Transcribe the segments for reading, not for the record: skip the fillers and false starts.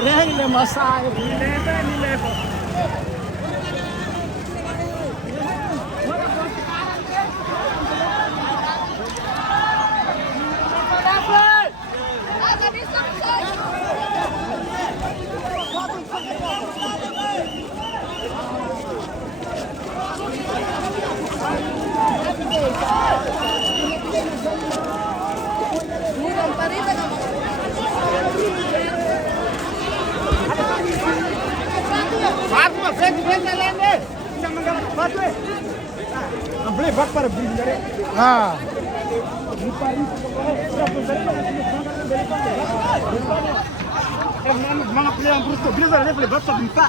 Regole massage, rilevo. हाँ mga playang bruto, blizzard level, basta bimpa.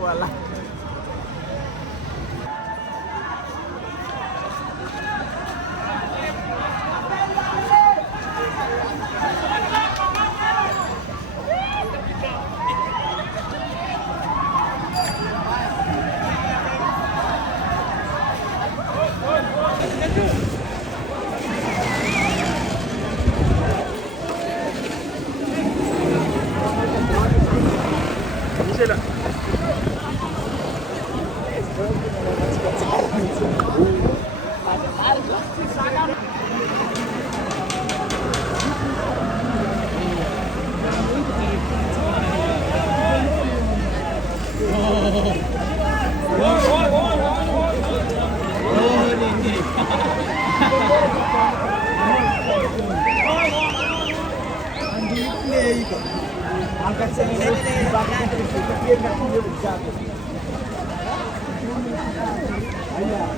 Wala. Angkat sendiri bahkan dia nak tunjuk jatuh. Ayah.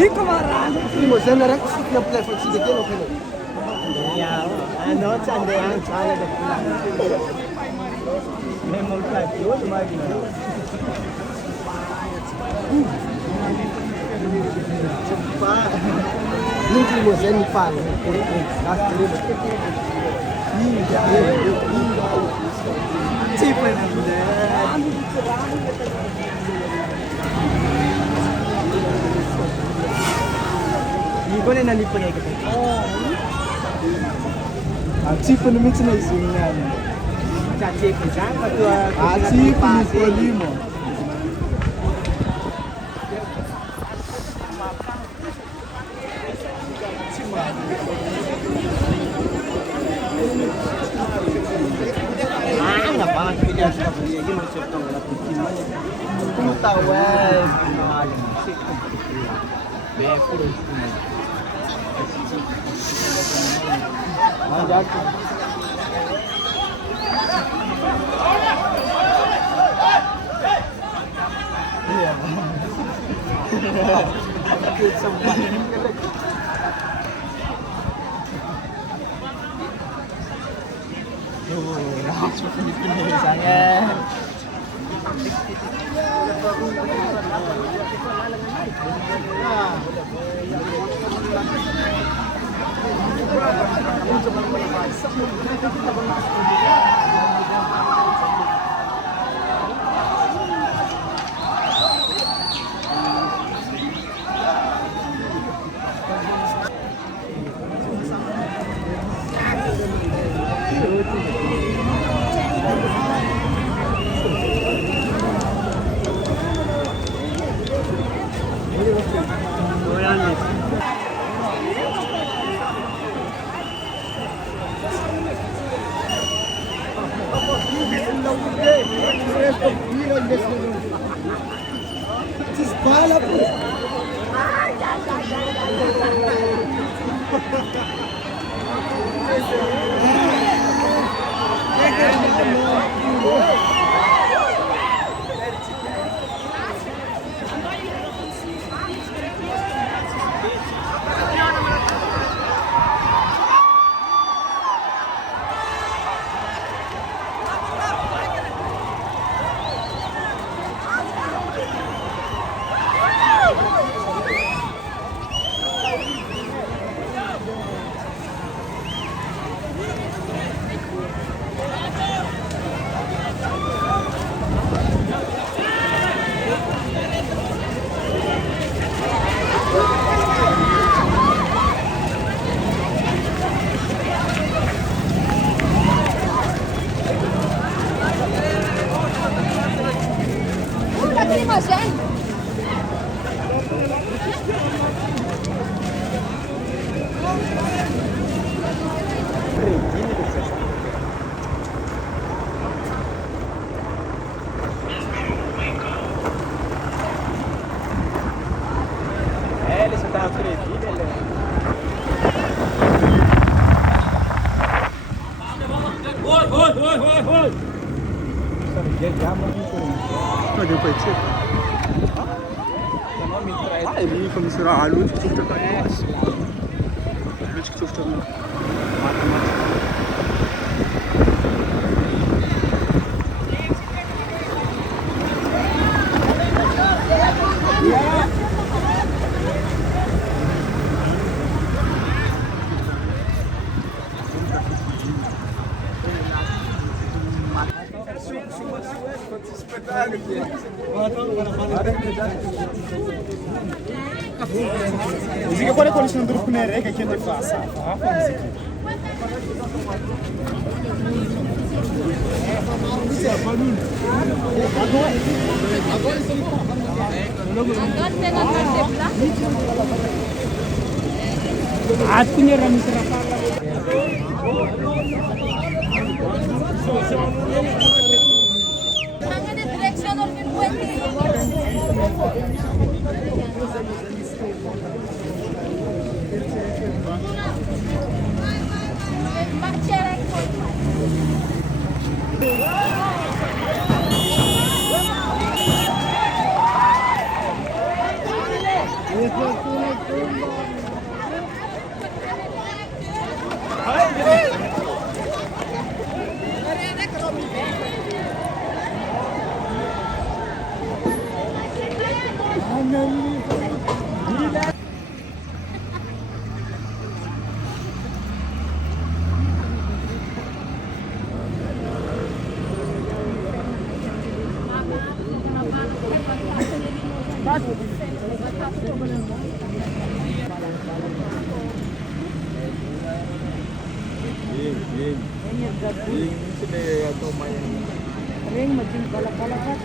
Iko marah. Mo sana rak na play for sige kelo kelo. Ya, ano chande ang chala de pula. Memol ka yo magi na. Cepat. Ni mo sen pan ko gas kelo. Cepat na. Iko na nalipon ay kita. Chief na mix na isingan. Chief na patua. Chief ni polimo. Nga pa pili sa pili yung resepto ng lapitin. Kung tawag pangalan si Beko. Manjak. Iya. Langsung misalnya. Fala, pô. Ele se tava acreditando, ele. Cadê o Petit? Ah, ele foi misturar a luz que tu conhece. A luz que tu está no Muziki kwa kwa nisho nduru kunereka kende fasa. Hapa muziki. Artinya ramsra Ring macam balak-balak.